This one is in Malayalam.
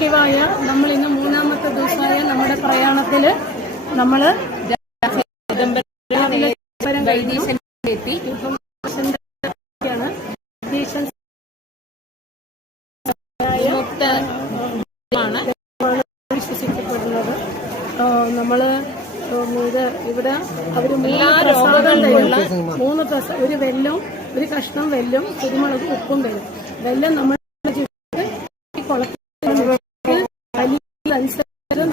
ശിവായ. നമ്മൾ ഇന്ന് മൂന്നാമത്തെ ദിവസമായ നമ്മുടെ പ്രയാണത്തിൽ നമ്മൾ എത്തി. ഇപ്പം വിശ്വസിക്കപ്പെടുന്നത്. നമ്മൾ ഇത് ഇവിടെ അവർ മൂന്ന് ഒരു വെല്ലും ഒരു കഷ്ണം വെല്ലും കുരുമുളക് ഉപ്പും തരും. വെല്ലം നമ്മൾ അനുസരിച്ച്